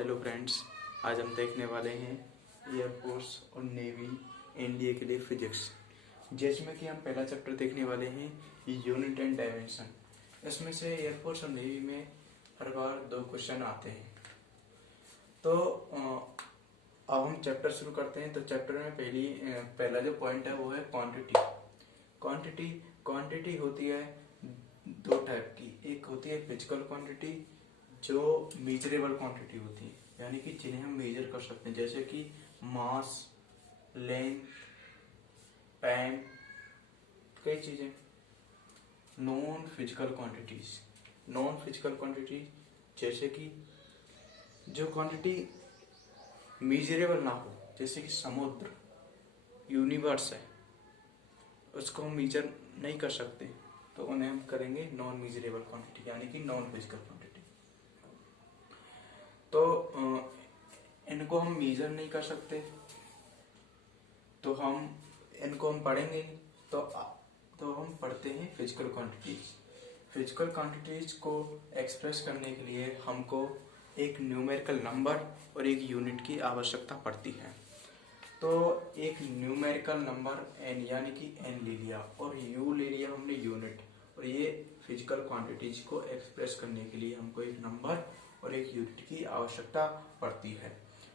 Hello friends, आज हम देखने वाले हैं एयरफोर्स और नेवी एनडीए के लिए फिजिक्स, जिसमें कि हम पहला चैप्टर देखने वाले हैं यूनिट एंड डायमेंशन। इसमें से एयरफोर्स और नेवी में हर बार 2 क्वेश्चन आते हैं। तो अब हम चैप्टर शुरू करते हैं। तो चैप्टर में पहला जो पॉइंट है वो है क्वांटिटी। क्वांटिटी होती है 2 टाइप की। एक होती है फिजिकल क्वांटिटी, जो मेजरेबल क्वांटिटी होती है, यानी कि जिन्हें हम मेजर कर सकते हैं, जैसे कि मास, लेंथ, टाइम, कई चीजें। नॉन फिजिकल क्वांटिटी जैसे कि जो क्वांटिटी मेजरेबल ना हो, जैसे कि समुद्र, यूनिवर्स है, उसको हम मेजर नहीं कर सकते, तो उन्हें हम करेंगे नॉन मेजरेबल क्वांटिटी, यानी कि नॉन फिजिकल क्वांटिटी। तो इनको हम मेजर नहीं कर सकते, तो इनको हम पढ़ेंगे। तो हम पढ़ते हैं फिजिकल क्वांटिटीज को एक्सप्रेस करने के लिए हमको एक न्यूमेरिकल नंबर और एक यूनिट की आवश्यकता पड़ती है। तो एक न्यूमेरिकल नंबर n, यानी कि n ले लिया, और u ले लिया हमने यूनिट, और ये फिजिकल क्वांटिटीज को एक्सप्रेस करने के लिए हमको एक नंबर और एक यूनिट की आवश्यकता पड़ती है।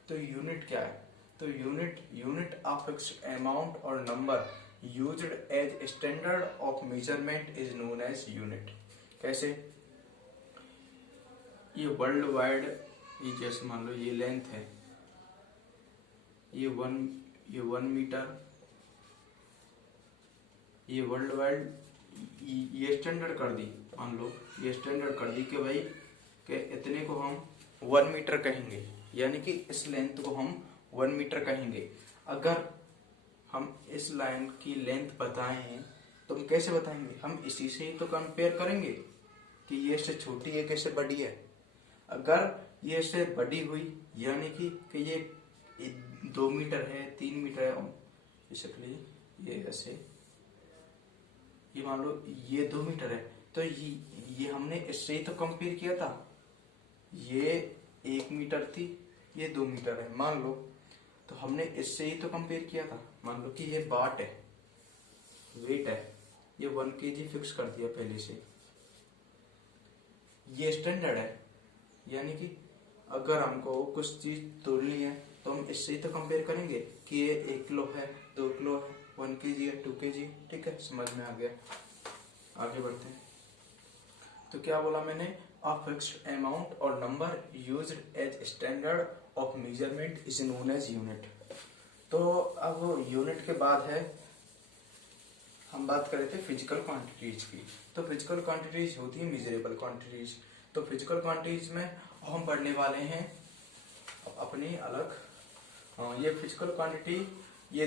तो यूनिट क्या है? तो यूनिट ऑफ फिक्स्ड अमाउंट और number used as standard of measurement is known as unit. कैसे? ये वर्ल्ड वाइड, ये जैसे मान लो ये लेंथ है, ये 1 मीटर, ये वर्ल्ड वाइड, ये स्टैंडर्ड कर दी। मान लो ये स्टैंडर्ड कर दी कि भाई कि इतने को हम 1 मीटर कहेंगे, यानी कि इस लेंथ को हम 1 मीटर कहेंगे। अगर हम इस लाइन की लेंथ बताए हैं तो हम कैसे बताएंगे? हम इसी से ही तो कंपेयर करेंगे कि ये इससे छोटी है, कैसे बड़ी है। अगर ये इससे बड़ी हुई, यानी कि ये 2 मीटर है, 3 मीटर है, बेसिकली ये ऐसे, ये मान लो ये 2 मीटर है, तो ये हमने इससे ही तो कंपेयर किया था। ये 1 मीटर थी, ये 2 मीटर है मान लो, तो हमने इससे ही तो कंपेयर किया था। मान लो कि ये बाट है, वेट है, ये 1 kg फिक्स कर दिया पहले से। ये स्टैंडर्ड है, यानी कि अगर हमको कुछ चीज तोड़नी है तो हम इससे ही तो कंपेयर करेंगे कि ये 1 किलो है, 2 किलो है, 1 kg है, 2 kg। ठीक है, समझ में आ गया। आगे बढ़ते हैं। तो क्या बोला मैंने? A fixed amount or number used as standard of measurement is known as unit। तो अब यूनिट के बाद है, हम बात कर रहे थे फिजिकल क्वांटिटीज की। तो फिजिकल क्वांटिटीज होती है मेजरेबल क्वांटिटीज। तो फिजिकल क्वांटिटीज में हम पढ़ने वाले हैं अपनी अलग, ये फिजिकल क्वांटिटी ये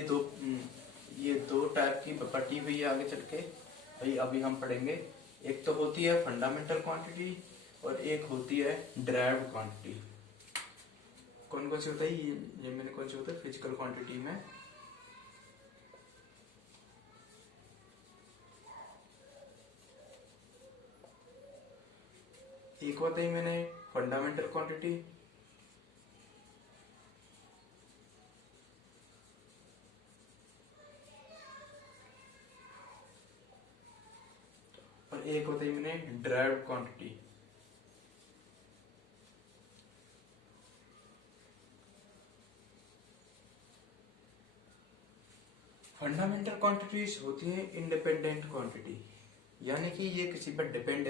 दो टाइप की बटी हुई है। आगे चल के भाई अभी हम पढ़ेंगे, एक तो होती है फंडामेंटल क्वांटिटी और एक होती है डिराइव्ड क्वांटिटी। कौन कौन सी होता है ये मैंने कौन सी होता है फिजिकल क्वांटिटी में? एक बताई मैंने फंडामेंटल क्वांटिटी, और एक बताई मैंने डिराइव्ड क्वांटिटी। फंडामेंटल क्वांटिटीज होती है इंडिपेंडेंट क्वांटिटी, यानी कि ये किसी पर डिपेंड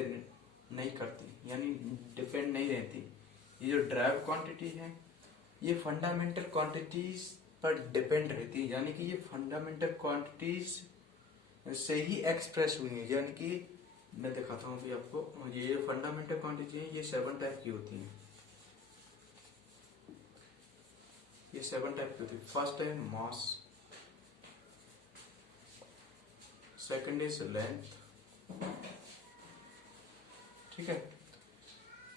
नहीं करती, यानी डिपेंड नहीं रहती। ये जो डिराइव्ड क्वांटिटी है ये फंडामेंटल क्वांटिटीज पर डिपेंड रहती है, यानी कि ये फंडामेंटल क्वांटिटीज से ही एक्सप्रेस हुई है। यानी कि मैं दिखाता हूँ अभी आपको, ये फंडामेंटल क्वांटिटी है, ये 7 टाइप की होती है। ये 7 टाइप की होती है। फर्स्ट है मास, सेकंड इज लेंथ, ठीक है,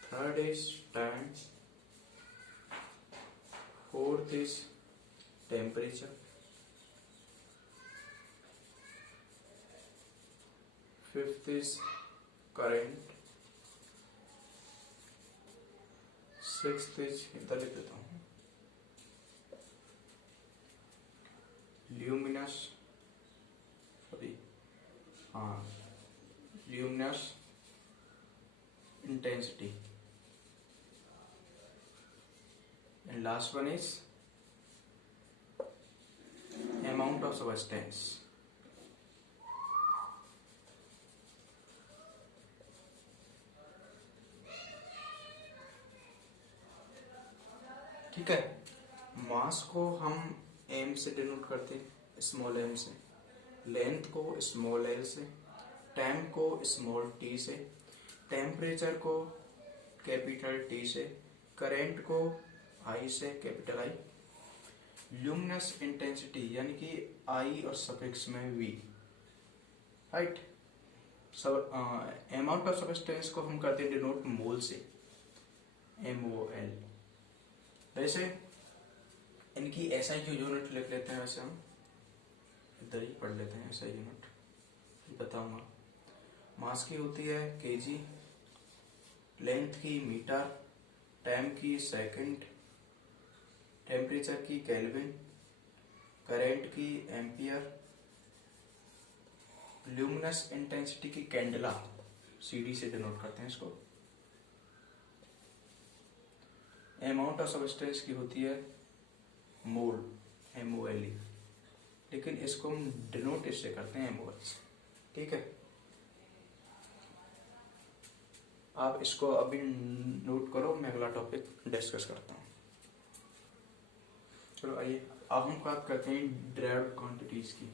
third is time, fourth is temperature, fifth is current, six इधर लिख देता हूँ, ल्यूमिनस, सॉरी हाँ, luminous intensity, and last one is amount of substance. ठीक है, मास को हम एम से डिनोट करते हैं, स्मॉल एम से, लेंथ को स्मॉल एल से, टाइम को स्मॉल टी से, टेम्परेचर को कैपिटल टी से, करंट को आई से कैपिटल आई, ल्यूमिनस इंटेंसिटी यानी कि आई और सफिक्स में V, right. Amount of substance को हम करते हैं डिनोट मोल से, MOL। वैसे इनकी ऐसा ही यूनिट लिख लेते हैं, वैसे हम इधर ही पढ़ लेते हैं ऐसा यूनिट बताऊंगा। मास की होती है केजी, लेंथ की मीटर, टाइम की सेकंड, टेम्परेचर की केल्विन, करंट की एम्पियर, ल्यूमिनस इंटेंसिटी की कैंडला, CD से डिनोट करते हैं इसको। अमाउंट ऑफ सब्सटेंस की होती है मोल, MOLE, लेकिन इसको हम डिनोट इससे करते हैं MOL से, ठीक है। आप इसको अभी नोट करो, मैं अगला टॉपिक डिस्कस करता हूँ। चलो आइए, अब हम बात करते हैं ड्राइव्ड क्वांटिटीज की।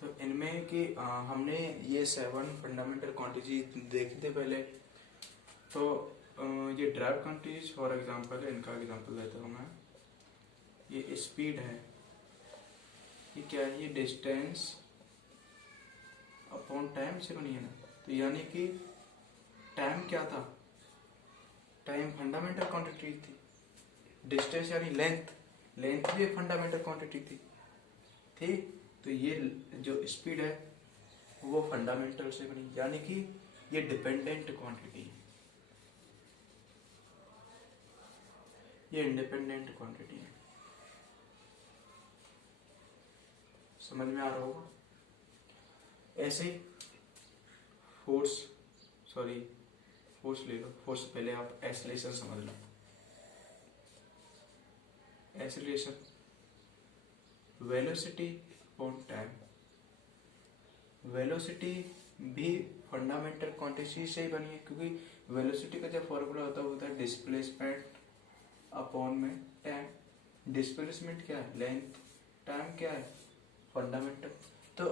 तो इनमें कि हमने ये 7 फंडामेंटल क्वांटिटीज देखी थे पहले। तो ये ड्राइव्ड क्वांटिटीज फॉर एग्जांपल, इनका एग्जांपल देता हूँ मैं। ये स्पीड है, ये क्या है, ये डिस्टेंस अपॉन टाइम से बनी है ना। तो यानी कि टाइम क्या था, टाइम फंडामेंटल क्वांटिटी थी, डिस्टेंस यानी लेंथ, लेंथ भी एक फंडामेंटल क्वांटिटी थी, ठीक। तो ये जो स्पीड है वो फंडामेंटल से बनी, यानी कि ये डिपेंडेंट क्वांटिटी है, ये इंडिपेंडेंट क्वांटिटी है। समझ में आ रहा होगा। ऐसे ही फोर्स, सॉरी फोर्स ले लो, फोर्स पहले आप एक्सेलरेशन समझ लो। Acceleration velocity upon time, velocity भी फंडामेंटल क्वांटिटी से ही बनी है, क्योंकि वेलोसिटी का जो फॉर्मूला होता है डिस्प्लेसमेंट अपॉन में टाइम। डिस्प्लेसमेंट क्या है, लेंथ, टाइम क्या है, फंडामेंटल। तो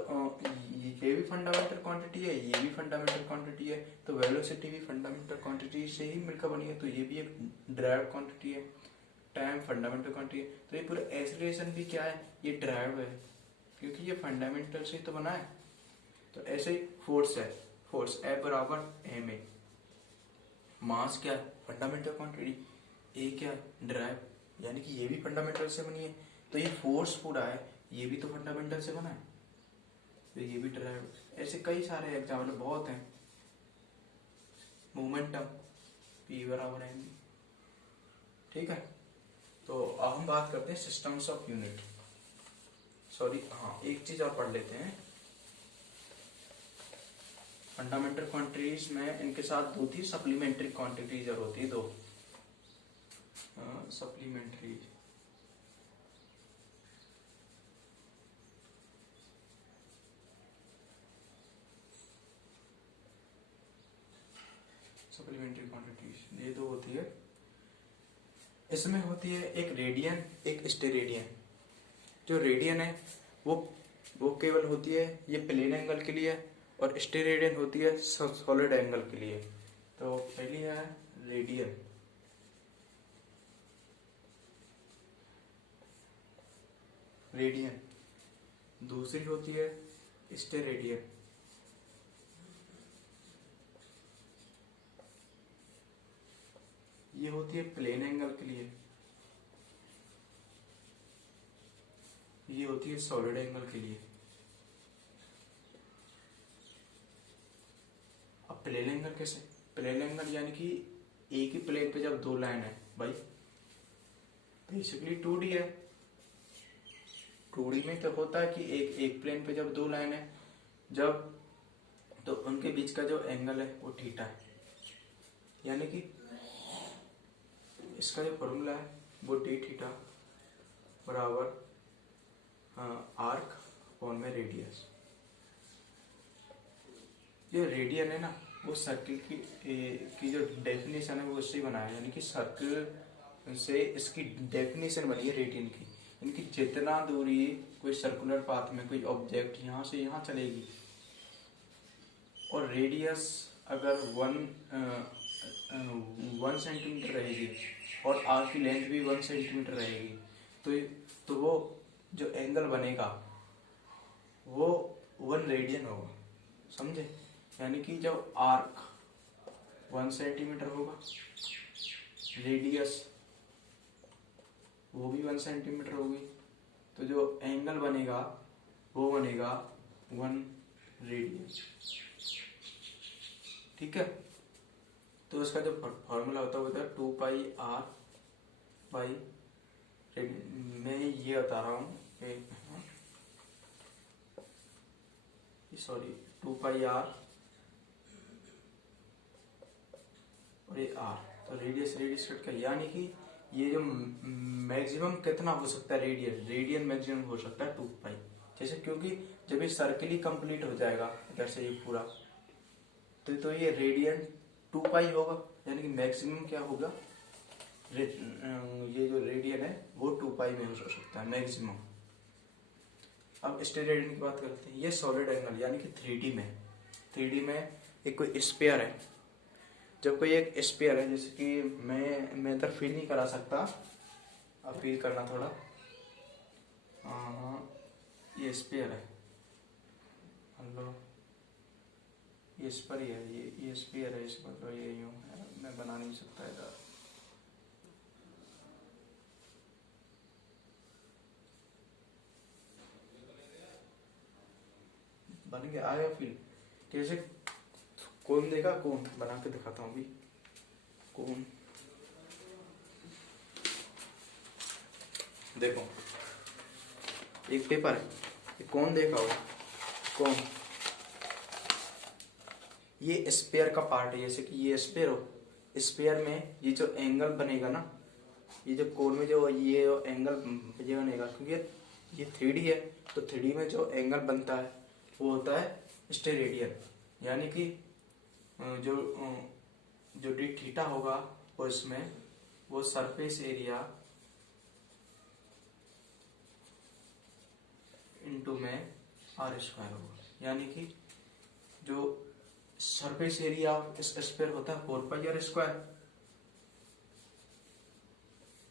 ये भी फंडामेंटल क्वांटिटी है, ये भी फंडामेंटल क्वांटिटी है, तो वेलोसिटी भी फंडामेंटल क्वांटिटी से ही मिलकर बनी है, तो ये भी एक ड्राइव्ड क्वांटिटी है। टाइम फंडामेंटल क्वांटिटी है, तो ये पूरा एक्सेलरेशन भी क्या है, ये ड्राइव्ड है, क्योंकि ये फंडामेंटल से तो बना है। तो ऐसे ही फोर्स है, फोर्स F बराबर ma, मास क्या है, फंडामेंटल क्वांटिटी, ए क्या है, ड्राइव, यानी कि ये भी फंडामेंटल से बनी है। तो ये फोर्स पूरा है, ये भी तो फंडामेंटल से बना है, तो ये भी ड्राइव। ऐसे कई सारे एग्जाम्पल बहुत हैं। मोमेंटम P बराबर है, ठीक है। तो अब हम बात करते हैं सिस्टम्स ऑफ यूनिट। सॉरी हाँ, एक चीज और पढ़ लेते हैं। फंडामेंटल क्वांटिटीज में इनके साथ दो थी सप्लीमेंट्री क्वांटिटीज और होती है दो सप्लीमेंट्री। सप्लीमेंट्री क्वांटिटीज ये दो होती है। इसमें होती है एक रेडियन, एक स्टेरेडियन। जो रेडियन है वो केवल होती है ये प्लेन एंगल के लिए, और स्टेरेडियन होती है सॉलिड एंगल के लिए। तो पहली है रेडियन, रेडियन, दूसरी होती है स्टेरेडियन। ये होती है प्लेन एंगल के लिए, ये होती है सॉलिड एंगल के लिए। अब प्लेन एंगल कैसे, प्लेन एंगल यानी कि एक ही प्लेन पे जब दो लाइन है, भाई बेसिकली 2D है। 2D में तो होता है कि एक प्लेन पे जब दो लाइन है, जब तो उनके बीच का जो एंगल है वो थीटा है। यानी कि इसका जो फॉर्मूला है वो डी थीटा बराबर आर्क अपॉन में रेडियस। जो रेडियन है ना वो सर्किल की जो डेफिनेशन है वो उससे बनाया, यानी कि सर्किल से इसकी डेफिनेशन बनी है रेडियन की। यानी कि जितना दूरी कोई सर्कुलर पाथ में कोई ऑब्जेक्ट यहाँ से यहाँ चलेगी और रेडियस अगर 1 सेंटीमीटर रहेगी और आर्क की लेंथ भी 1 सेंटीमीटर रहेगी, तो वो जो एंगल बनेगा वो 1 रेडियन होगा, समझे। यानी कि जब आर्क 1 सेंटीमीटर होगा, रेडियस वो भी 1 सेंटीमीटर होगी, तो जो एंगल बनेगा वो बनेगा 1 रेडियन। ठीक है, तो इसका जो फॉर्मूला होता है 2 पाई आर बाई, मैं ये बता रहा हूँ, सॉरी 2 पाई आर और ये आर, तो रेडियस कट कर, यानी कि ये जो मैक्सिमम कितना हो सकता है रेडियन मैक्सिमम हो सकता है 2 पाई। जैसे क्योंकि जब ये सर्किल ही कंप्लीट हो जाएगा इधर से ये पूरा, तो ये रेडियन 2 पाई होगा, यानी कि मैक्सिमम क्या होगा, ये जो रेडियन है वो 2 पाई में हो सकता है मैक्सिमम। अब स्टेट रेडियन की बात करते हैं। ये सॉलिड एंगल यानी कि 3D में एक कोई स्फीयर है। जब कोई एक स्फीयर है, जैसे कि मैं इधर फील नहीं करा सकता, अब फील करना थोड़ा। ये स्फीयर है, हेलो, ये इस पर ही है, ये स्फीयर है, इस मतलब ये यूं है, मैं बना नहीं सकता इधर। बन गया, आया फील। जैसे कौन देगा, कौन बना के दिखाता हूँ अभी। कौन देखो, एक पेपर है, ये कौन देखा हो, कौन, ये स्पेयर का पार्ट है। जैसे कि ये स्पेयर हो, स्पेयर में ये जो एंगल बनेगा ना, ये जो कोन में जो ये एंगल ये बनेगा, क्योंकि ये 3D है, तो 3D में जो एंगल बनता है वो होता है स्टेरेडियन। यानी कि जो डी थीटा होगा वो इसमें वो सरफेस एरिया इनटू में आर स्क्वायर होगा। यानी कि जो सरफेस एरिया ऑफ इस स्फीयर होता है 4 पाई आर स्क्वायर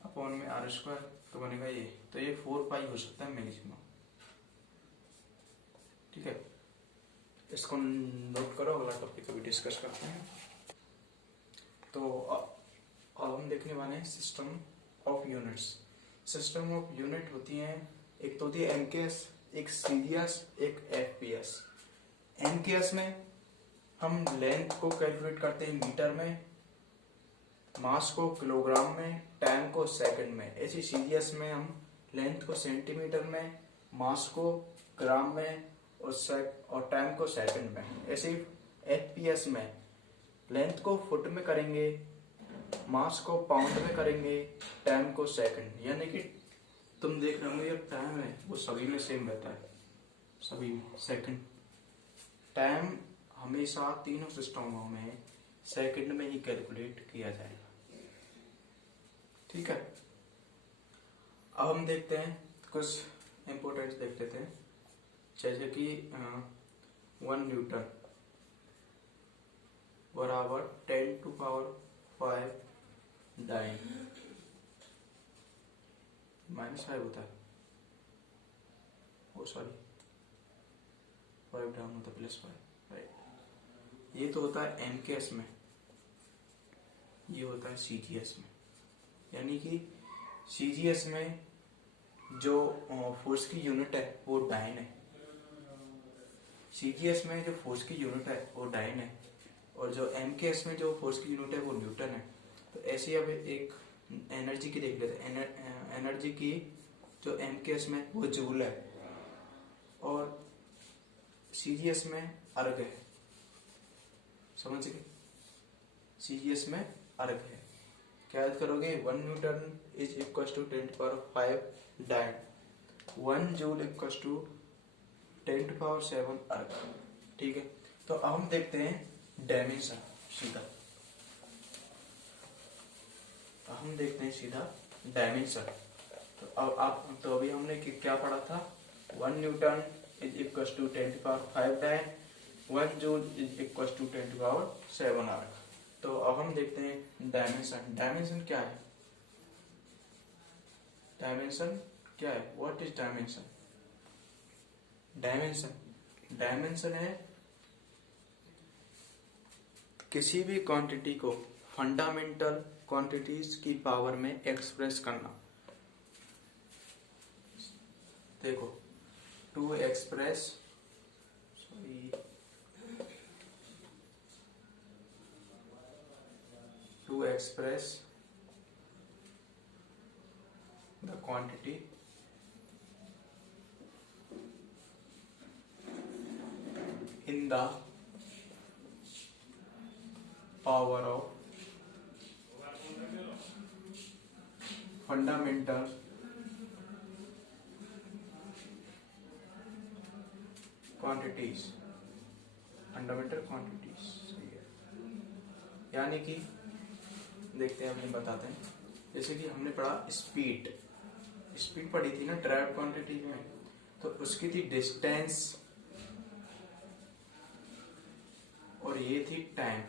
अपॉन में आर स्क्वायर, तो बनेगा ये, तो ये 4 पाई हो सकता है मैक्सिमम। ठीक है, इसको नोट करो, अगला टॉपिक अभी डिस्कस करते हैं। तो अब हम देखने वाले हैं system of units. System of unit होती हैं, एक तो होती है एमकेएस, एक सीजीएस, एक एफपीएस। एमकेएस में हम लेंथ को कैलकुलेट करते हैं मीटर में, मास को किलोग्राम में, टाइम को सेकंड में। ऐसी सीजीएस में हम लेंथ को सेंटीमीटर में, मास को ग्राम में और टाइम को सेकंड में। ऐसे एफपीएस में लेंथ को फुट में करेंगे, मास को पाउंड में करेंगे, टाइम को सेकंड। यानी कि तुम देख रहे हो ये टाइम है वो सभी में सेम रहता है, सभी में सेकंड। टाइम हमेशा तीनों सिस्टमों में सेकंड में ही कैलकुलेट किया जाएगा। ठीक है, अब हम देखते हैं कुछ इंपोर्टेंस देख लेते हैं। जैसे कि 1 न्यूटन बराबर 10⁵ डाइन -5 होता है, ओ सॉरी 5 डाउन होता है +5, राइट। ये तो होता है एमकेएस में, ये होता है सीजीएस में। यानी कि सीजीएस में जो फोर्स की यूनिट है वो डाइन है, सीजीएस में जो फोर्स की यूनिट है वो डाइन है, और जो एमकेएस में जो फोर्स की यूनिट है वो न्यूटन है। तो ऐसे अब एक एनर्जी की देख लेते हैं। एनर्जी की जो एमकेएस में वो जूल है और सीजीएस में अर्ग है। समझ गए? सीजीएस में अर्ग है। क्या याद करोगे? 1 newton is equal to 10⁵ dyne, 1 joule equal to 10⁷ erg. ठीक है, तो अब हम देखते हैं डायमेंशन सीधा। हम देखते हैं सीधा डायमेंशन। तो अब आप तो अभी हमने क्या पढ़ा था? 1 newton is equal to 10⁵ dyne, 1 joule is equal to 10⁷ erg. तो अब हम देखते हैं डायमेंशन। डायमेंशन क्या है? डायमेंशन क्या है? What is dimension? डायमेंशन है किसी भी क्वांटिटी को फंडामेंटल क्वांटिटीज की पावर में एक्सप्रेस करना। देखो, to express the quantity in the power of fundamental quantities। सही है। यानी कि देखते हैं, अपने बताते हैं। जैसे कि हमने पढ़ा स्पीड पढ़ी थी ना ड्राइव क्वांटिटी में, तो उसकी थी डिस्टेंस और ये थी time.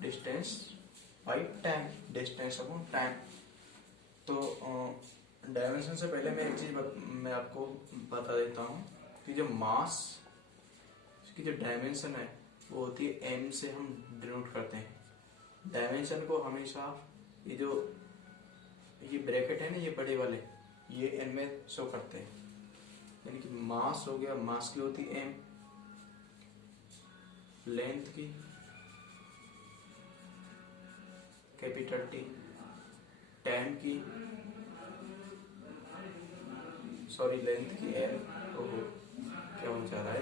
Distance by time, distance upon time. तो डायमेंशन से पहले मैं एक चीज मैं आपको बता देता हूँ कि जो मास की जो डायमेंशन है वो होती है एम से हम डिनोट करते हैं। डायमेंशन को हमेशा ये ब्रैकेट है ना, ये बड़े वाले, ये एन में शो करते हैं। यानी कि मास हो गया, मास की होती एम, लेंथ की कैपिटल टी, टाइम की लेंथ की एल, ओहो क्या हो जा रहा है,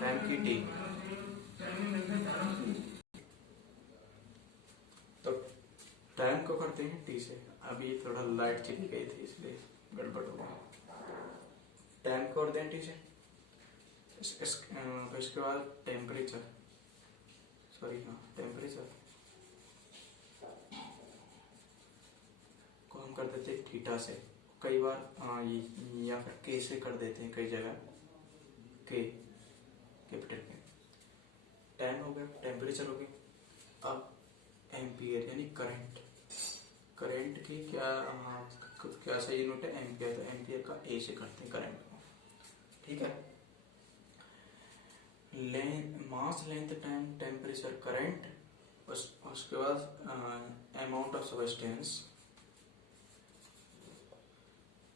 टाइम की टी। तो टाइम को करते हैं टी से। अभी थोड़ा लाइट चली गई थी इसलिए गड़बड़ हो गया। टाइम को करते हैं टी से। इसके बाद टेम्परेचर को हम कर देते हैं थीटा से। कई बार या फिर के से कर देते हैं, कई जगह के कैपिटल के। टाइम हो गया, टेम्परेचर हो गया। अब एम्पियर यानी करंट की क्या सही यूनिट है? एम्पियर। तो एम्पियर का ए से करते हैं करंट को। ठीक है, मास, लेंथ, टाइम, टेम्परेचर, करंट, उसके बाद अमाउंट ऑफ सब्सटेंस।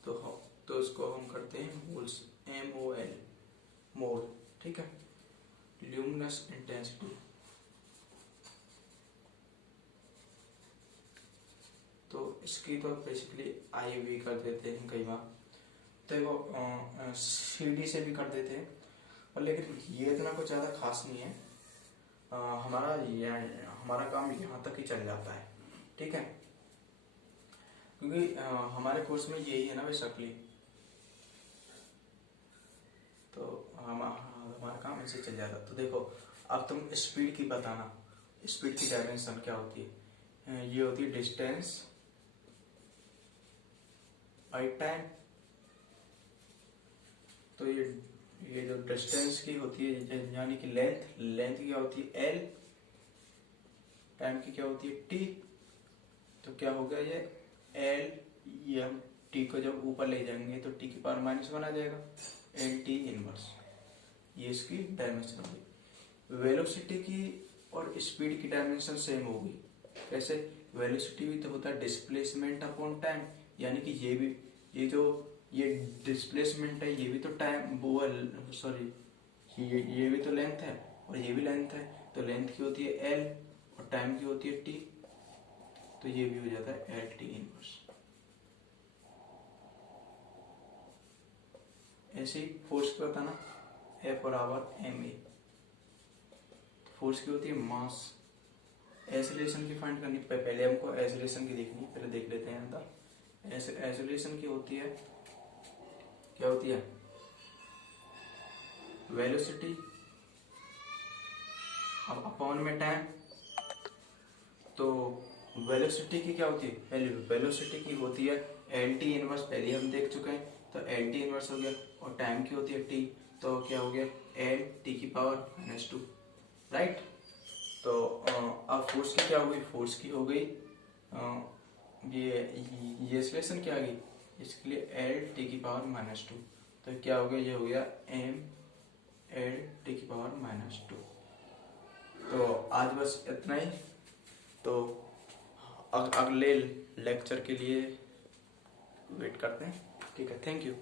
तो इसको हम करते हैं मोल्स, MOL, मोल। ठीक है, ल्यूमिनस इंटेंसिटी। तो इसकी तो बेसिकली IV कर देते हैं कई बार, तो वो CD से भी कर देते हैं, और लेकिन ये इतना कुछ ज़्यादा खास नहीं है। हमारा काम यहाँ तक ही चल जाता है। ठीक है, क्योंकि हमारे कोर्स में यही है ना बेसिकली, तो हमारा काम ऐसे चल जाता है। तो देखो, अब तुम स्पीड की बताना, स्पीड की डायमेंशन क्या होती है? ये होती है डिस्टेंस बाई टाइम। तो ये जो डिस्टेंस की होती है यानी कि लेंथ की क्या होती है? L, टाइम की क्या होती है? T। तो क्या हो गया ये L, ये हम T को जब ऊपर ले जाएंगे तो T की पावर -1 आ जाएगा, LT इनवर्स। ये इसकी डायमेंशन होगी। वेलोसिटी की और स्पीड की डायमेंशन सेम होगी। कैसे? वेलोसिटी भी तो होता है डिस्प्लेसमेंट अपॉन टाइम, यानी कि ये डिस्प्लेसमेंट है, ये भी तो टाइम वो सॉरी ये भी तो लेंथ है और ये भी लेंथ है। तो लेंथ की होती है L और टाइम की होती है T। तो तो ये भी हो जाता है एल टी इनवर्स। ऐसे ही फोर्स क्या होता है ना, F/m/A। फोर्स की होती है मास। एक्सेलरेशन की फाइंड करनी, पहले हमको एक्सेलरेशन की देखनी है, पहले देख लेते हैं अंदर। एक्सेलरेशन की होती है, क्या होती है, वेलोसिटी अब अपॉन में टाइम। तो वेलोसिटी की क्या होती है वैल्यू, वेलोसिटी की होती है एल टी इनवर्स, पहले हम देख चुके हैं, तो एल टी इनवर्स हो गया। और टाइम की होती है टी, तो क्या हो गया एल टी की पावर -2, राइट। तो अब फोर्स की क्या हो गई, फोर्स की हो गई ये एक्सेलरेशन क्या आ गई, इसके लिए एल टी की पावर -2, तो क्या हो गया, ये हो गया एम एल टी की पावर -2। तो आज बस इतना ही। तो अगले लेक्चर के लिए वेट करते हैं, ठीक है, थैंक यू।